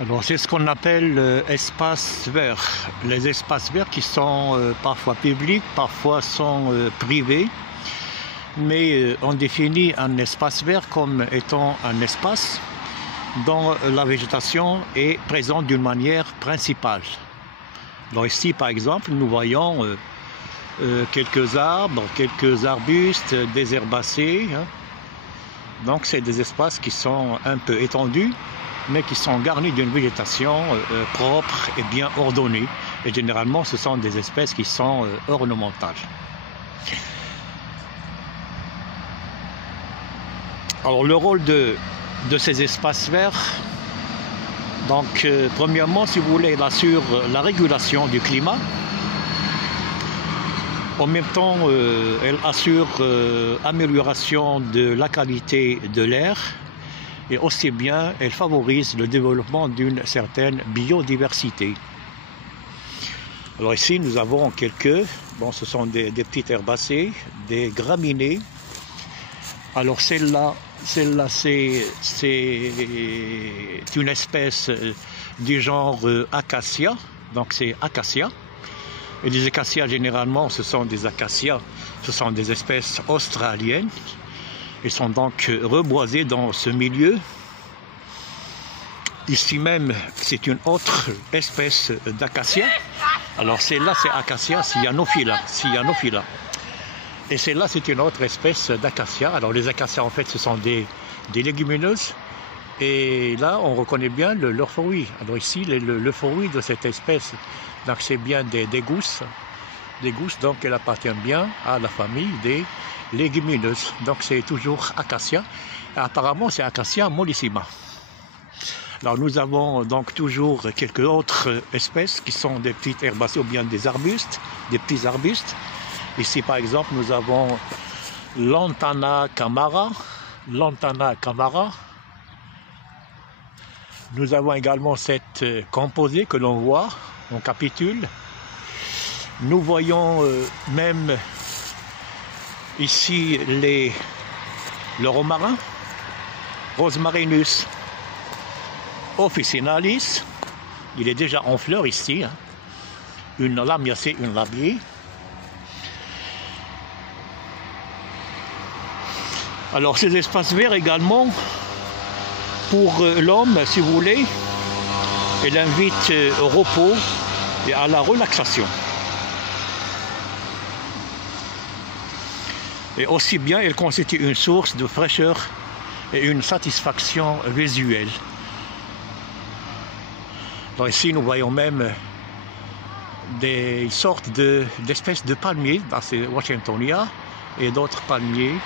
Alors c'est ce qu'on appelle espaces verts. Les espaces verts qui sont parfois publics, parfois sont privés. Mais on définit un espace vert comme étant un espace dont la végétation est présente d'une manière principale. Alors ici par exemple nous voyons quelques arbres, quelques arbustes, des herbacées. Donc c'est des espaces qui sont un peu étendus, mais qui sont garnis d'une végétation propre et bien ordonnée. Et généralement, ce sont des espèces qui sont ornementales. Alors, le rôle de ces espaces verts, donc, premièrement, si vous voulez, il assure la régulation du climat. En même temps, elle assure l'amélioration de la qualité de l'air. Et aussi bien, elle favorise le développement d'une certaine biodiversité. Alors ici, nous avons ce sont des petites herbacées, des graminées. Alors celle-là, c'est une espèce du genre acacia, donc c'est acacia. Et les acacias, généralement, ce sont des espèces australiennes. Ils sont donc reboisés dans ce milieu. Ici même, c'est une autre espèce d'acacia. Alors celle-là, c'est Acacia cyanophylla. Et celle-là, c'est une autre espèce d'acacia. Alors les acacias, en fait, ce sont des légumineuses. Et là, on reconnaît bien leur fruit. Alors ici, le fruit de cette espèce, donc c'est bien des gousses. Des gousses, donc elle appartient bien à la famille des légumineuses. Donc c'est toujours acacia. Apparemment, c'est Acacia mollissima. Alors nous avons donc toujours quelques autres espèces qui sont des petites herbacées ou bien des arbustes, des petits arbustes. Ici par exemple nous avons Lantana camara. Nous avons également cette composée que l'on voit en capitule. Nous voyons même ici le romarin, Rosmarinus officinalis, il est déjà en fleur ici, une lamiacée, une labiée. Alors ces espaces verts également, pour l'homme, si vous voulez, il invite au repos et à la relaxation. Et aussi bien, il constitue une source de fraîcheur et une satisfaction visuelle. Donc ici, nous voyons même des sortes d'espèces de palmiers, c'est Washingtonia, et d'autres palmiers